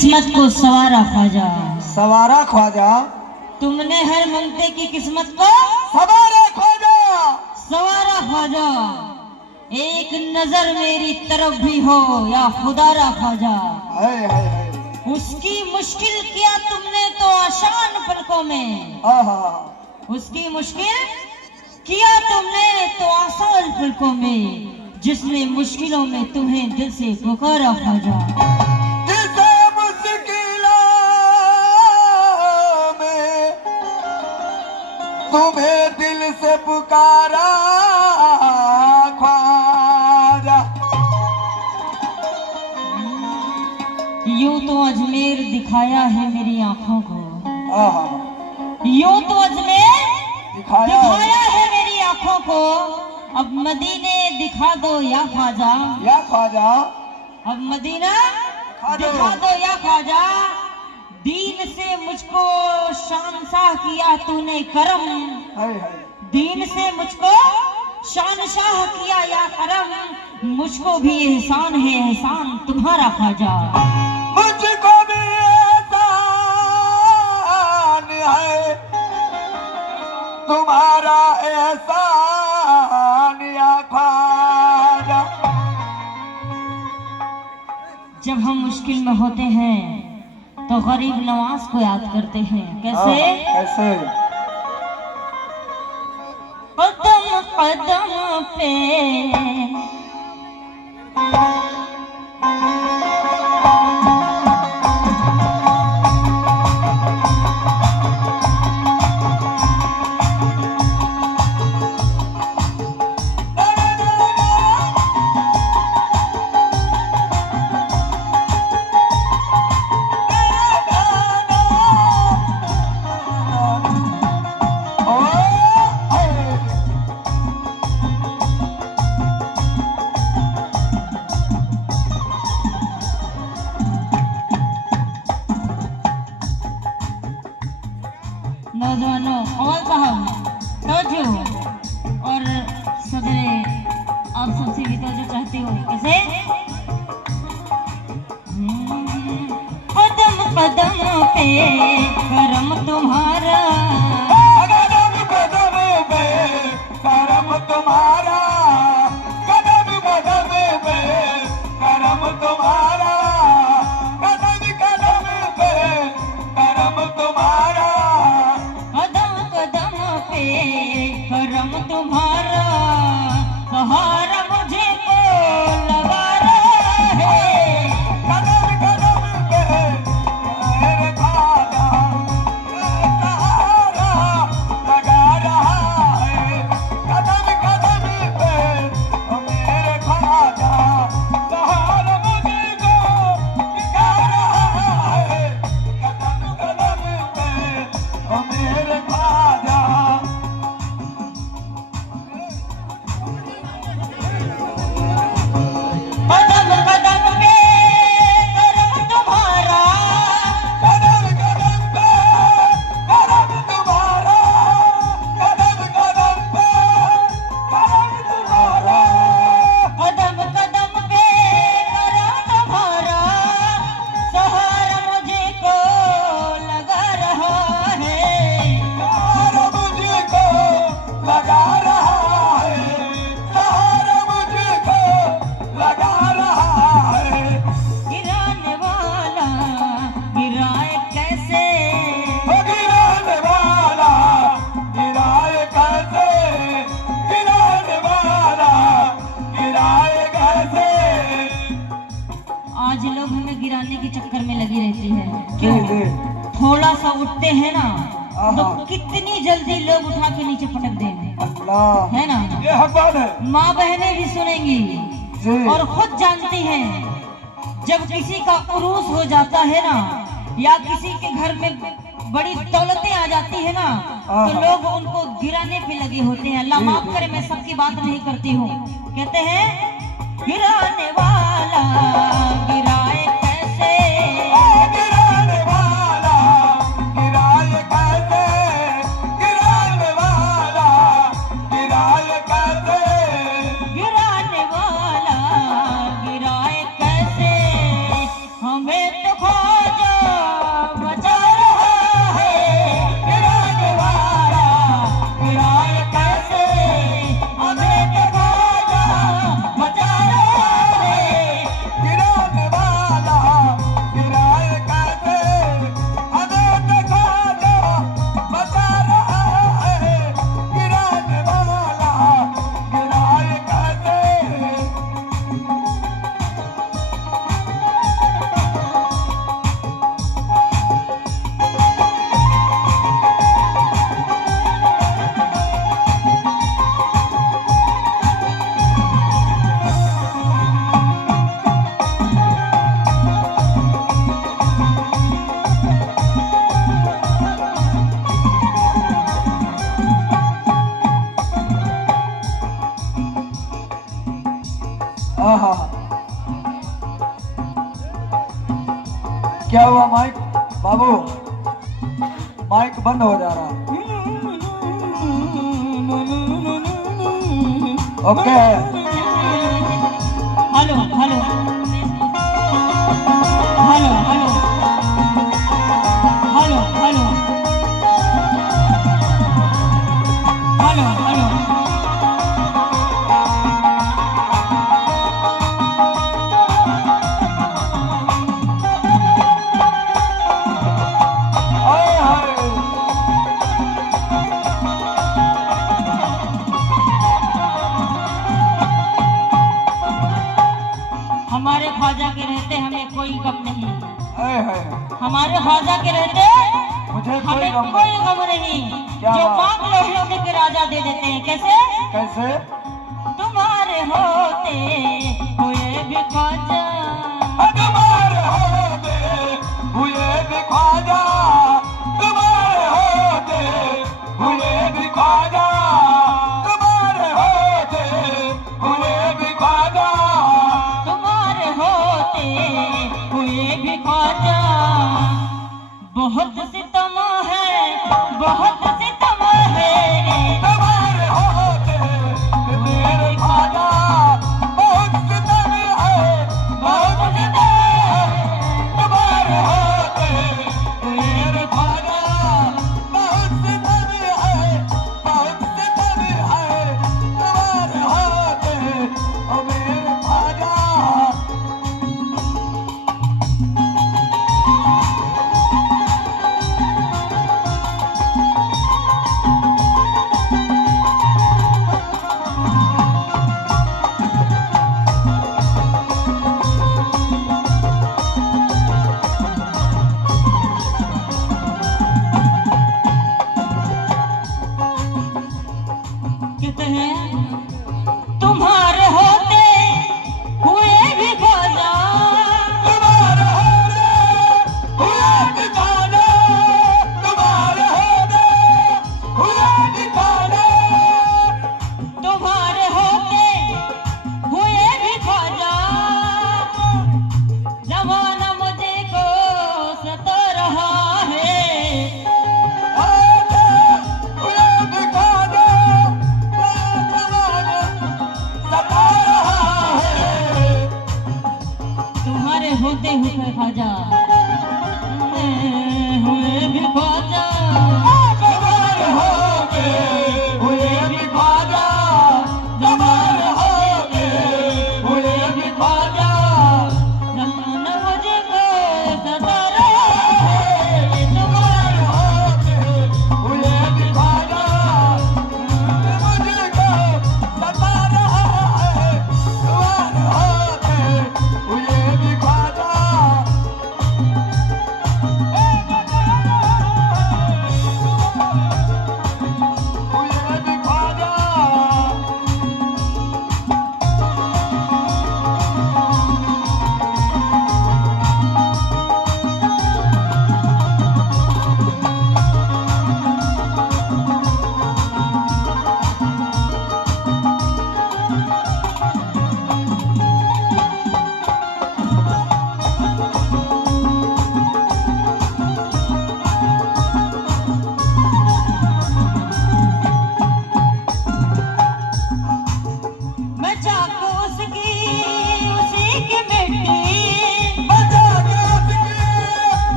किस्मत को सवारा ख्वाजा। सवारा ख्वाजा। तुमने हर मंगते की किस्मत को सवारा ख्वाजा। सवारा ख्वाजा। एक नजर मेरी तरफ भी हो या खुदारा ख्वाजा। उसकी मुश्किल किया तुमने तो आसान पलकों में। उसकी मुश्किल किया तुमने तो आसान पलकों में, जिसने मुश्किलों में तुम्हें दिल से पुकारा ख्वाजा। जिसे मुश्किलों में तुम्हें दिल से पुकारा ख्वाजा। यूं तो अजमेर दिखाया है मेरी आंखों को। यूं तो अजमेर दिखाया है मेरी आंखों को। अब मदीने दिखा दो या ख्वाजा। या ख्वाजा। अब मदीना दिखा दो या ख्वाजा। दीन से मुझको शानशाह किया तूने करम। दीन से मुझको शानशाह किया या करम। मुझको भी एहसान है, एहसान तुम्हारा ख्वाजा। मुझको भी एहसान है तुम्हारा एहसान या ख्वाजा। जब हम मुश्किल में होते हैं तो गरीब नवाज को याद करते हैं। कैसे? कैसे? कदम कदम पे नौजवानों, कमल साहब तवज्जो और सदरे आप सबसे भी तवज्जो चाहती हूँ। कैसे? कदम कदम पे करम तुम्हारा। कदम कदम पे करम तुम्हारा। कदम कदम पे करम तुम्हारा। कदम कदम पे करम तुम्हारा। कदम कदम पे करम तुम्हारा। सहारा मुझे को लगा रहा है। कदम कदम पे मेरे ख्वाजा सहारा लगा रहा है। कदम कदम पे मेरे ख्वाजा सहारा मुझे को दिखा रहा है। कदम कदम पे मेरे ख्वाजा। कदम कदम पे करम तुम्हारा। कदम कदम पे करम तुम्हारा। कदम कदम पे करम तुम्हारा। कदम कदम पे करम तुम्हारा। सहारा मुझे को लगा रहा है। सहारा मुझको लगा रहा है। सहारा मुझको लगा रहा है। गिराने वाला गिराए कैसे? गिराने वाला गिराए कैसे? गिराने वाला गिराए कैसे? आज लोग हमें गिराने के चक्कर में लगी रहती है। क्यों? थोड़ा सा उठते हैं ना तो कितनी जल्दी लोग उठा के नीचे पटक देंगे, अल्लाह है ना? ये हकबान है माँ बहनें भी सुनेंगी जी। और खुद जानती हैं। जब किसी का उरूस हो जाता है ना या किसी के घर में बड़ी दौलतें आ जाती है ना तो लोग उनको गिराने पे लगे होते हैं। अल्लाह माफ करे, मैं सबकी बात नहीं करती हूँ। कहते हैं गिराने वाला गिराए कैसे? गिराने वाला गिराए कैसे? गिराने वाला गिराए कैसे? गिराने वाला गिराए कैसे? हमें तो ख्वाजा बचा रहा है गिराने वाला गिराए कैसे हमें तो ख्वाजा बचा रहा है गिराने वाला गिराए कैसे हमें तो ख्वाजा बचा रहा है गिराने वाला गिराए कैसे आहा क्या हुआ माइक बाबू माइक बंद हो जा रहा okay hello hello hello hello hello hello hello hello आए हाय हमारे ख्वाजा के रहते हमें कोई गम नहीं आए हाय हमारे ख्वाजा के रहते मुझे कोई हमें गम कोई नहीं। गम नहीं क्या जो बात? मांग लो लोग के राजा दे देते हैं कैसे कैसे तुम्हारे होते हुए भी ख्वाजा तुम्हारे होते हुए भी ख्वाजा तुम्हारे होते हुए भी ख्वाजा तुम्हारे होते हुए भी ख्वाजा तुम्हारे होते हुए भी ख्वाजा बहुत सितम है बहुत सितम है तुम्हारे होते मेरे ख्वाजा बहुत सितम है बहुत सितम है तुम्हारे होते मेरे ख्वाजा बहुत सितम है बहुत सितम है तुम्हारे होते ओ मेरे ख्वाजा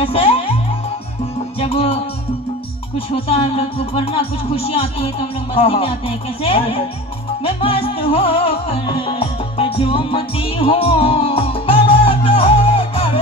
कैसे? जब कुछ होता है हम लोग को ऊपर ना, कुछ खुशियाँ आती है तो हम लोग मस्ती में आते हैं। कैसे? मैं मस्त होकर झूमती हूँ, मैं मस्त होकर